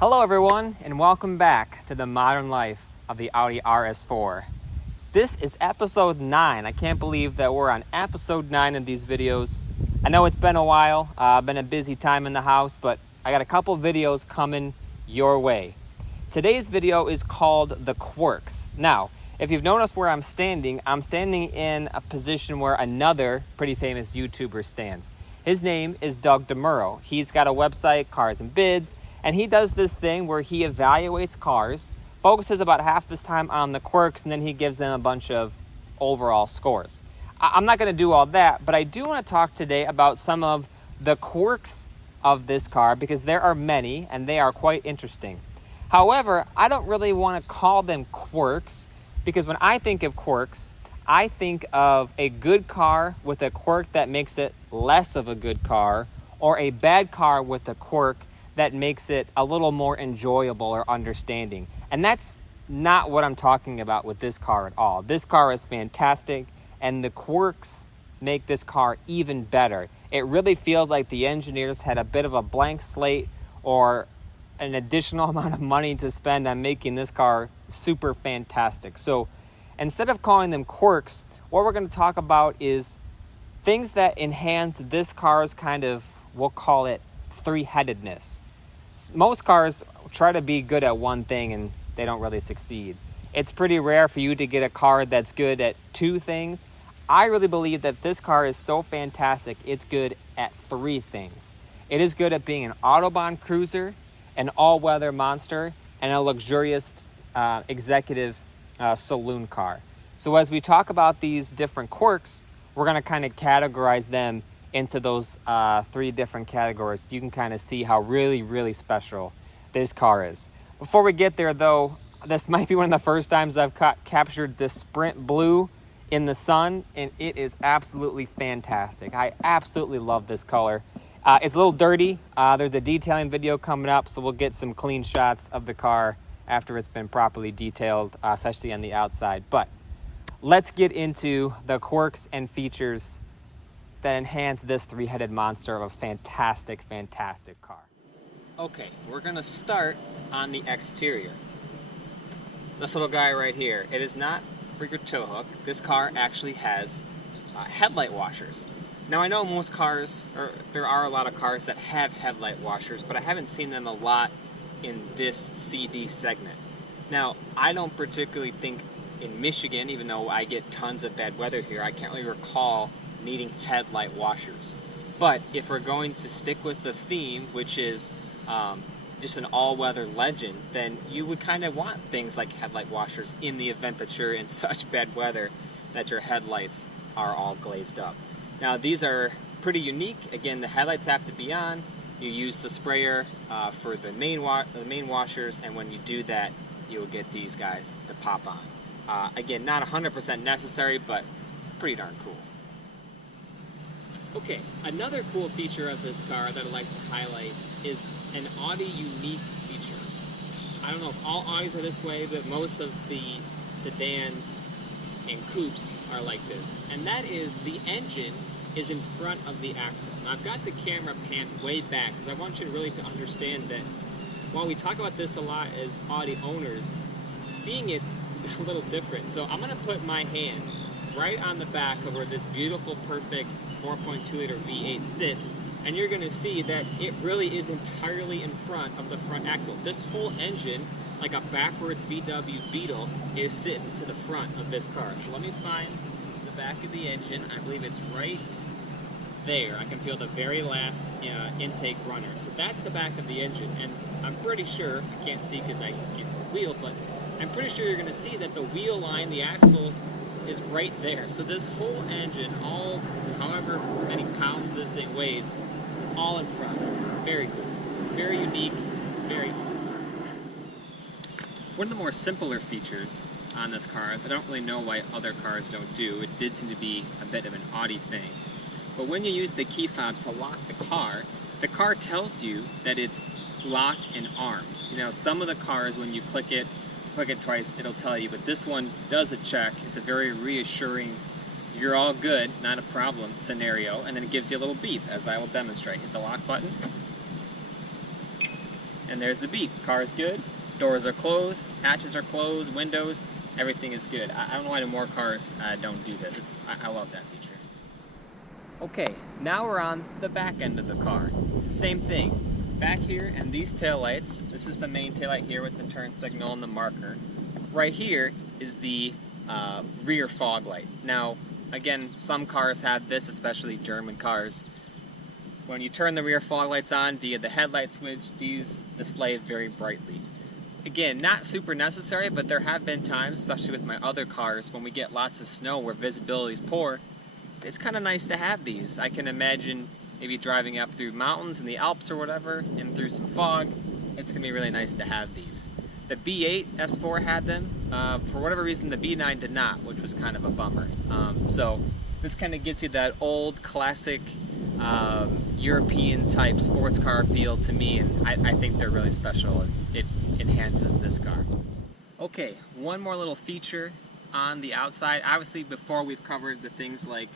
Hello everyone, and welcome back to the modern life of the Audi RS4. This is episode 9. I can't believe that we're on episode 9 of these videos. I know it's been a while, been a busy time in the house, but I got a couple videos coming your way. Today's video is called the Quirks. Now, if you've noticed where I'm standing in a position where another pretty famous YouTuber stands. His name is Doug DeMuro. He's got a website, Cars and Bids, and he does this thing where he evaluates cars, focuses about half his time on the quirks, and then he gives them a bunch of overall scores. I'm not going to do all that, but I do want to talk today about some of the quirks of this car because there are many, and they are quite interesting. However, I don't really want to call them quirks because when I think of quirks, I think of a good car with a quirk that makes it less of a good car, or a bad car with a quirk that makes it a little more enjoyable or understanding. And that's not what I'm talking about with this car at all. This car is fantastic, and the quirks make this car even better. It really feels like the engineers had a bit of a blank slate or an additional amount of money to spend on making this car super fantastic. So instead of calling them quirks, what we're going to talk about is things that enhance this car's kind of, we'll call it three-headedness. Most cars try to be good at one thing and they don't really succeed. It's pretty rare for you to get a car that's good at two things. I really believe that this car is so fantastic, it's good at three things. It is good at being an Autobahn cruiser, an all-weather monster, and a luxurious executive saloon car. So as we talk about these different quirks, we're going to kind of categorize them into those three different categories. You can kind of see how really, really special this car is. Before we get there, though, this might be one of the first times I've captured this Sprint Blue in the sun, and it is absolutely fantastic. I absolutely love this color. It's a little dirty. There's a detailing video coming up, so we'll get some clean shots of the car after it's been properly detailed, especially on the outside. But let's get into the quirks and features that enhance this three-headed monster of a fantastic, fantastic car. Okay, we're gonna start on the exterior. This little guy right here, it is not for your tow hook. This car actually has headlight washers. Now I know most cars, or there are a lot of cars that have headlight washers, but I haven't seen them a lot in this CD segment. Now, I don't particularly think in Michigan, even though I get tons of bad weather here, I can't really recall needing headlight washers. But if we're going to stick with the theme, which is just an all-weather legend, then you would kind of want things like headlight washers in the event that you're in such bad weather that your headlights are all glazed up. Now these are pretty unique. Again, the headlights have to be on. You use the sprayer for the main washers, and when you do that, you'll get these guys to pop on. Again, not 100% necessary, but pretty darn cool. Okay, another cool feature of this car that I'd like to highlight is an Audi unique feature. I don't know if all Audis are this way, but most of the sedans and coupes are like this. And that is the engine is in front of the axle. Now I've got the camera panned way back because I want you to really to understand that while we talk about this a lot as Audi owners, seeing it's a little different. So I'm going to put my hand right on the back of where this beautiful, perfect 4.2 liter V8 sits, and you're going to see that it really is entirely in front of the front axle. This whole engine, like a backwards VW Beetle, is sitting to the front of this car. So let me find the back of the engine. I believe it's right there. I can feel the very last intake runner. So that's the back of the engine, and I'm pretty sure, I can't see because I can't see the wheel, but I'm pretty sure you're going to see that the wheel line, the axle, is right there. So this whole engine, all however many pounds this thing weighs, all in front. Very cool. Very unique. Very cool. One of the more simpler features on this car that I don't really know why other cars don't do, it did seem to be a bit of an Audi thing, but when you use the key fob to lock the car tells you that it's locked and armed. You know, some of the cars, when you click it twice, it'll tell you, but this one does a check. It's a very reassuring, you're all good, not a problem scenario, and then it gives you a little beep, as I will demonstrate. Hit the lock button. And there's the beep. Car's good. Doors are closed. Hatches are closed. Windows. Everything is good. I don't know why more cars don't do this. I love that feature. Okay, now we're on the back end of the car. Same thing. Back here, and these taillights, this is the main taillight here with the turn signal and the marker. Right here is the rear fog light. Now, again, some cars have this, especially German cars. When you turn the rear fog lights on via the headlight switch, these display very brightly. Again, not super necessary, but there have been times, especially with my other cars, when we get lots of snow where visibility is poor, it's kind of nice to have these. I can imagine maybe driving up through mountains in the Alps or whatever, and through some fog, it's going to be really nice to have these. The B8 S4 had them. For whatever reason, the B9 did not, which was kind of a bummer. So this kind of gives you that old, classic, European type sports car feel to me, and I think they're really special. It enhances this car. Okay, one more little feature on the outside. Obviously, before we've covered the things like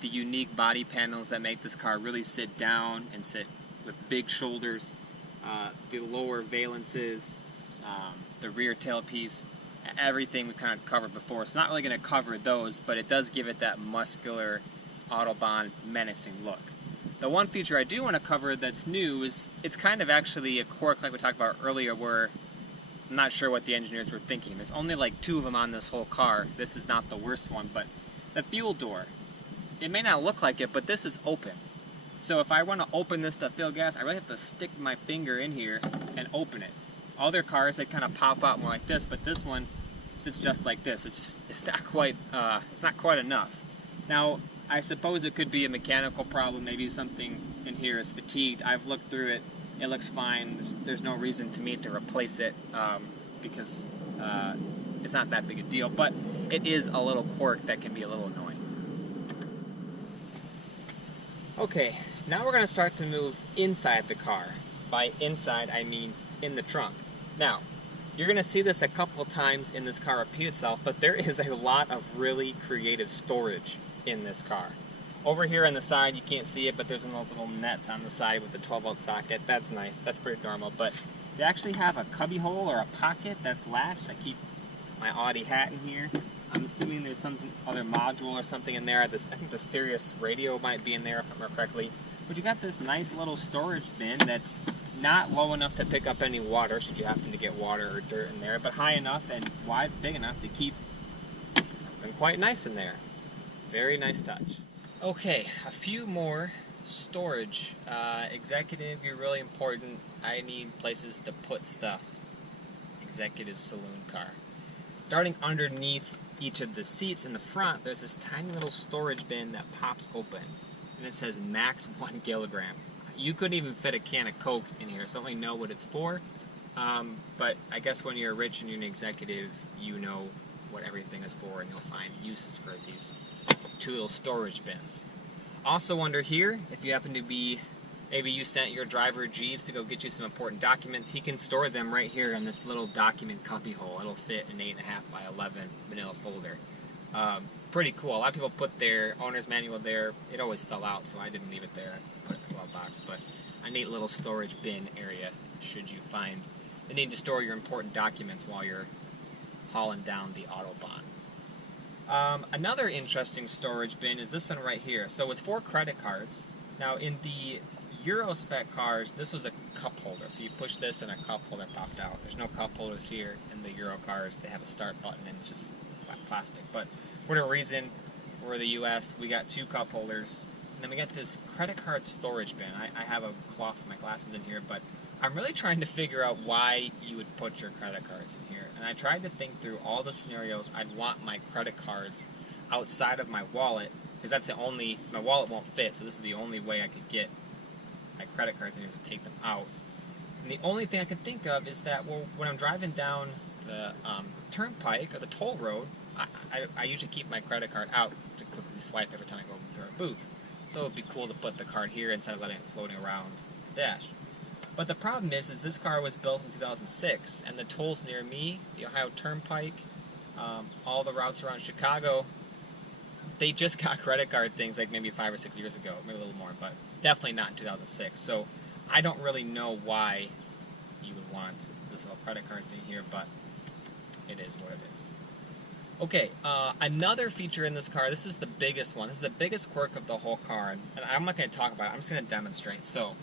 the unique body panels that make this car really sit down and sit with big shoulders, the lower valences, the rear tailpiece, everything we've kind of covered before. It's not really going to cover those, but it does give it that muscular Autobahn menacing look. The one feature I do want to cover that's new is it's kind of actually a quirk like we talked about earlier, where I'm not sure what the engineers were thinking. There's only like 2 of them on this whole car. This is not the worst one, but the fuel door. It may not look like it, but this is open. So if I want to open this to fill gas, I really have to stick my finger in here and open it. Other cars, they kind of pop out more like this, but this one sits just like this. It's not quite enough. Now, I suppose it could be a mechanical problem. Maybe something in here is fatigued. I've looked through it. It looks fine. There's no reason to me to replace it because it's not that big a deal. But it is a little quirk that can be a little annoying. Okay, now we're going to start to move inside the car. By inside, I mean in the trunk. Now, you're going to see this a couple of times in this car repeat itself, but there is a lot of really creative storage in this car. Over here on the side, you can't see it, but there's one of those little nets on the side with the 12-volt socket. That's nice. That's pretty normal. But they actually have a cubby hole or a pocket that's latched. I keep my Audi hat in here. I'm assuming there's some other module or something in there. I think the Sirius radio might be in there, if I remember correctly. But you got this nice little storage bin that's not low enough to pick up any water, should you happen to get water or dirt in there, but high enough and wide, big enough to keep something quite nice in there. Very nice touch. Okay, a few more storage. Executive, you're really important. I need places to put stuff. Executive saloon car. Starting underneath each of the seats in the front, there's this tiny little storage bin that pops open, and it says max 1 kilogram. You couldn't even fit a can of Coke in here, so I don't really know what it's for. But I guess when you're rich and you're an executive, you know what everything is for, and you'll find uses for these 2 little storage bins. Also under here, if you happen to be, maybe you sent your driver Jeeves to go get you some important documents, he can store them right here in this little document cubby hole. It'll fit an 8.5 by 11 manila folder. Pretty cool. A lot of people put their owner's manual there. It always fell out, so I didn't leave it there. I put it in a glove box, but a neat little storage bin area should you find the need to store your important documents while you're hauling down the Autobahn. Another interesting storage bin is this one right here. So it's for credit cards. Now in the Euro spec cars, this was a cup holder. So you push this and a cup holder popped out. There's no cup holders here in the Euro cars. They have a start button and it's just flat plastic. But for whatever reason, we're the US, we got 2 cup holders. And then we got this credit card storage bin. I have a cloth for my glasses in here, but I'm really trying to figure out why you would put your credit cards in here. And I tried to think through all the scenarios I'd want my credit cards outside of my wallet, because that's the only, my wallet won't fit, so this is the only way I could get my credit cards in here to take them out. And the only thing I could think of is that, well, when I'm driving down the turnpike or the toll road, I usually keep my credit card out to quickly swipe every time I go through a booth. So it would be cool to put the card here instead of letting it floating around the dash. But the problem is this car was built in 2006, and the tolls near me, the Ohio Turnpike, all the routes around Chicago, they just got credit card things like maybe 5 or 6 years ago, maybe a little more, but definitely not in 2006. So I don't really know why you would want this little credit card thing here, but it is what it is. Okay, another feature in this car, this is the biggest one. This is the biggest quirk of the whole car, and I'm not going to talk about it, I'm just going to demonstrate. So,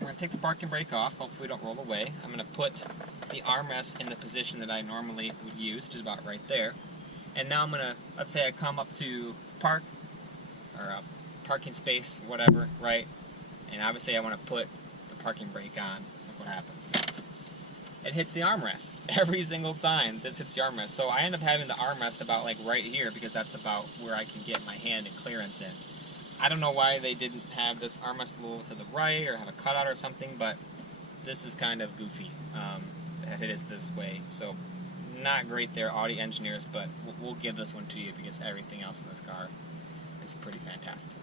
we're going to take the parking brake off, hopefully we don't roll away. I'm going to put the armrest in the position that I normally would use, which is about right there. And now I'm going to, let's say I come up to park, or a parking space, whatever, right? And obviously I want to put the parking brake on. Look what happens. It hits the armrest. Every single time this hits the armrest. So I end up having the armrest about like right here because that's about where I can get my hand and clearance in. I don't know why they didn't have this armrest a little to the right or have a cutout or something, but this is kind of goofy that it is this way. So not great there, Audi engineers, but we'll give this one to you because everything else in this car is pretty fantastic.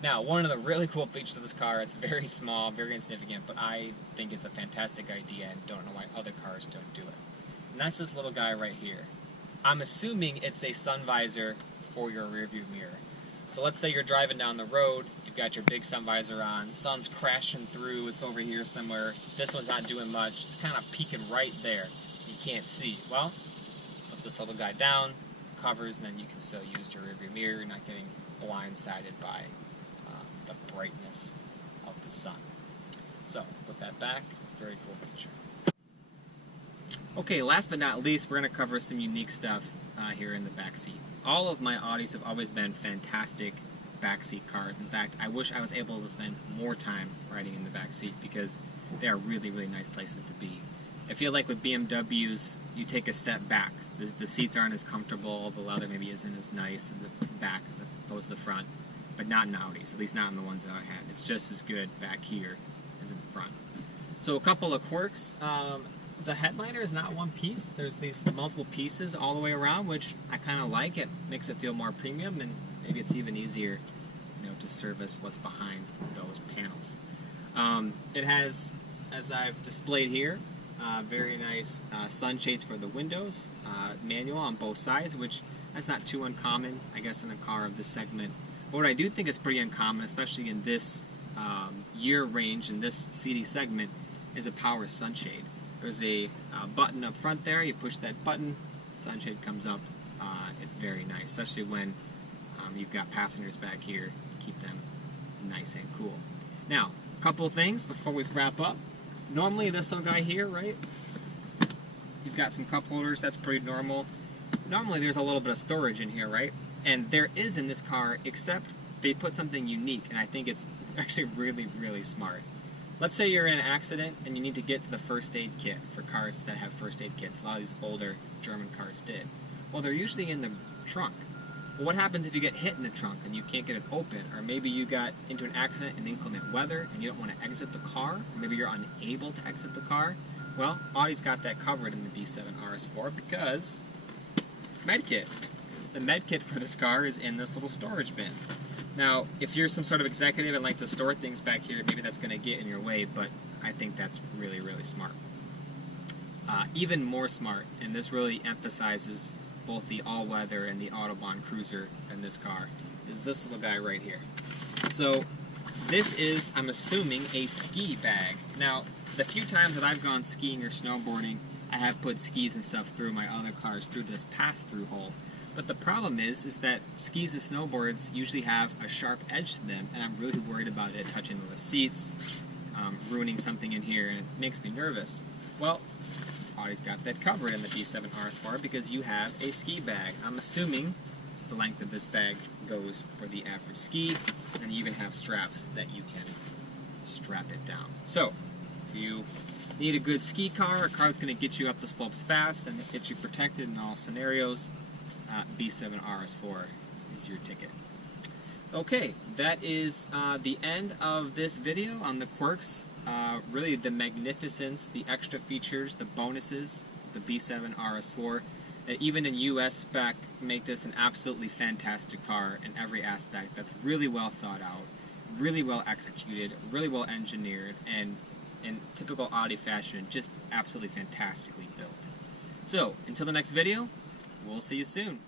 Now, one of the really cool features of this car, it's very small, very insignificant, but I think it's a fantastic idea and don't know why other cars don't do it. And that's this little guy right here. I'm assuming it's a sun visor for your rearview mirror. So let's say you're driving down the road, you've got your big sun visor on, sun's crashing through, it's over here somewhere, this one's not doing much, it's kind of peeking right there, you can't see. Well, put this little guy down, covers, and then you can still use your rearview mirror, you're not getting blindsided by the brightness of the sun. So, put that back, very cool feature. Okay, last but not least, we're going to cover some unique stuff here in the back seat. All of my Audis have always been fantastic backseat cars. In fact, I wish I was able to spend more time riding in the back seat because they are really, really nice places to be. I feel like with BMWs, you take a step back. The seats aren't as comfortable, the leather maybe isn't as nice in the back as opposed to the front, but not in Audis, at least not in the ones that I had. It's just as good back here as in the front. So a couple of quirks. The headliner is not one piece. There's these multiple pieces all the way around, which I kind of like. It makes it feel more premium, and maybe it's even easier, to service what's behind those panels. It has, as I've displayed here, very nice sunshades for the windows, manual on both sides, which that's not too uncommon, I guess, in a car of this segment. But what I do think is pretty uncommon, especially in this year range, in this CD segment, is a power sunshade. There's a button up front there, you push that button, sunshade comes up. It's very nice, especially when you've got passengers back here to keep them nice and cool. Now, a couple of things before we wrap up. Normally this little guy here, right? You've got some cup holders, that's pretty normal. Normally there's a little bit of storage in here, right? And there is in this car, except they put something unique, and I think it's actually really, really smart. Let's say you're in an accident and you need to get to the first aid kit for cars that have first aid kits. A lot of these older German cars did. Well, they're usually in the trunk. Well, what happens if you get hit in the trunk and you can't get it open? Or maybe you got into an accident in inclement weather and you don't want to exit the car? Or maybe you're unable to exit the car? Well, Audi's got that covered in the B7 RS4 because medkit. The medkit for this car is in this little storage bin. Now, if you're some sort of executive and like to store things back here, maybe that's going to get in your way, but I think that's really, really smart. Even more smart, and this really emphasizes both the all-weather and the Autobahn cruiser in this car, is this little guy right here. So, this is, I'm assuming, a ski bag. Now, the few times that I've gone skiing or snowboarding, I have put skis and stuff through my other cars through this pass-through hole. But the problem is that skis and snowboards usually have a sharp edge to them, and I'm really worried about it touching the seats, ruining something in here, and it makes me nervous. Well, Audi's got that covered in the B7 RS4 because you have a ski bag. I'm assuming the length of this bag goes for the average ski, and you even have straps that you can strap it down. So, if you need a good ski car, a car that's going to get you up the slopes fast and get you protected in all scenarios, B7 RS4 is your ticket. Okay, that is the end of this video on the Quirks. Really the magnificence, the extra features, the bonuses, the B7 RS4, that even in US spec make this an absolutely fantastic car in every aspect. That's really well thought out, really well executed, really well engineered, and in typical Audi fashion, just absolutely fantastically built. So, until the next video, we'll see you soon.